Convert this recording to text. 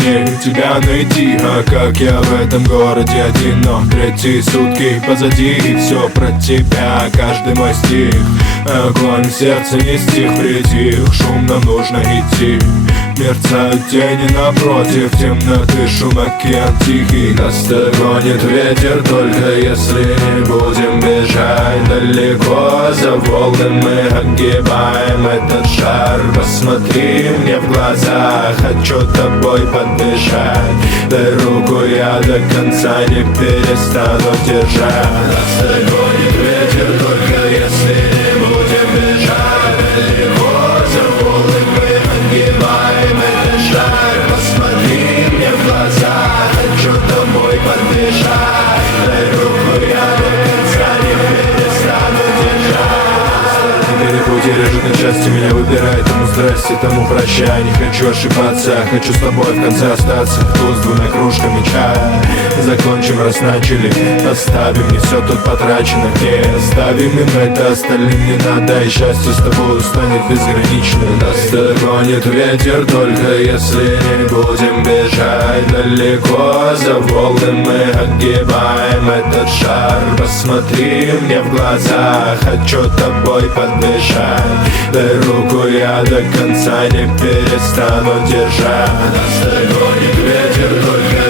мне тебя найти. А как я в этом городе один, но третьи сутки позади, и все про тебя, каждый мой стих. Огонь в сердце не стих, притих, шум нам нужно идти. Мерцают тени напротив, темноты, шум, океан тихий. Нас догонит ветер, только если не будем бежать далеко. За волны мы огибаем этот шар. Посмотри мне в глаза, хочу тобой подышать. Дай руку, я до конца не перестану держать. Нас догонит ветер, только если не будем бежать далеко. За волны мы огибаем этот шар. Посмотри мне в глаза, хочу тобой подышать. Дай руку, я до конца не перестану держать. Пути режут на части, меня выбирает. Тому здрасте, тому прощай. Не хочу ошибаться, хочу с тобой в конце остаться. Туз с двумя кружками чая. Закончим, раз начали. Оставим, не все тут потрачено. Не оставим им это, остальным не надо. И счастье с тобой станет безгранично. Нас догонит ветер, только если не будем бежать далеко. За волны мы огибаем этот шар. Посмотри мне в глаза, хочу тобой подышать. Дай руку, я до конца не перестану держать. Нас догонит ветер, только